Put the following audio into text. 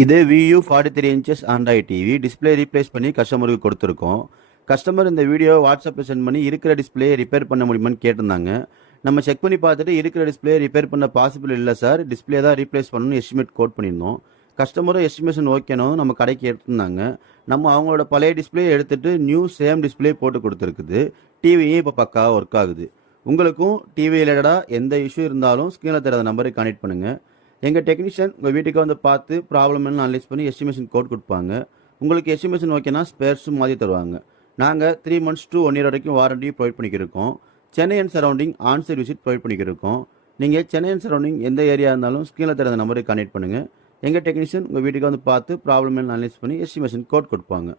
இது VU 43 inches Android TV display replace பண்ணி கஸ்டமருக்கு கொடுத்துருக்கோம். கஸ்டமர் இந்த வீடியோ வாட்ஸ்அப்பில் சென்ட் பண்ணி இருக்கிற டிஸ்பிளே ரிப்பேர் பண்ண முடியுமான்னு கேட்டிருந்தாங்க. நம்ம செக் பண்ணி பார்த்துட்டு இருக்கிற டிஸ்பிளே ரிப்பேர் பண்ண பாசிபிள் இல்லை சார், டிஸ்பிளே தான் ரீப்ளேஸ் பண்ணணும்னு எஸ்டிமேட் கோட் பண்ணியிருந்தோம். கஸ்டமரும் எஸ்டிமேஷன் ஓகேனும் நம்ம கடைக்கு எடுத்துருந்தாங்க. நம்ம அவங்களோட பழைய டிஸ்பிளே எடுத்துட்டு நியூ சேம் டிஸ்பிளே போட்டு கொடுத்துருக்குது. டிவியும் இப்போ பக்காவாக ஒர்க் ஆகுது. உங்களுக்கும் டிவி ரிலேட்டடாக எந்த இஷ்யூ இருந்தாலும் ஸ்க்ரீனில் தெரியாத நம்பருக்கு கனெக்ட் பண்ணுங்கள். எங்கள் டெக்னீஷியன் உங்கள் வீட்டுக்கு வந்து பார்த்து ப்ராப்ளம் என்ன அனலைஸ் பண்ணி எஸ்டிமேஷன் கோட் கொடுப்பாங்க. உங்களுக்கு எஸ்டிமேஷன் ஓகேனா ஸ்பேர்ஸும் மாற்றி தருவாங்க. நாங்கள் 3 months to 1 year வரைக்கும் வாரண்டியும் ப்ரொவைட் பண்ணிக்கிருக்கோம். Chennai and surrounding onsite visit provide பண்ணிக்கிருக்கோம். நீங்கள் சென்னை அண்ட் சரௌண்டிங் எந்த ஏரியா இருந்தாலும் ஸ்க்ரீனில் தெரியாத நம்பருக்கு கனெக்ட் பண்ணுங்கள். எங்கள் டெக்னீஷியன் உங்கள் வீட்டுக்கு வந்து பார்த்து ப்ராப்ளம் என்ன அனலைஸ் பண்ணி எஸ்டிமேஷன் கோட் கொடுப்பாங்க.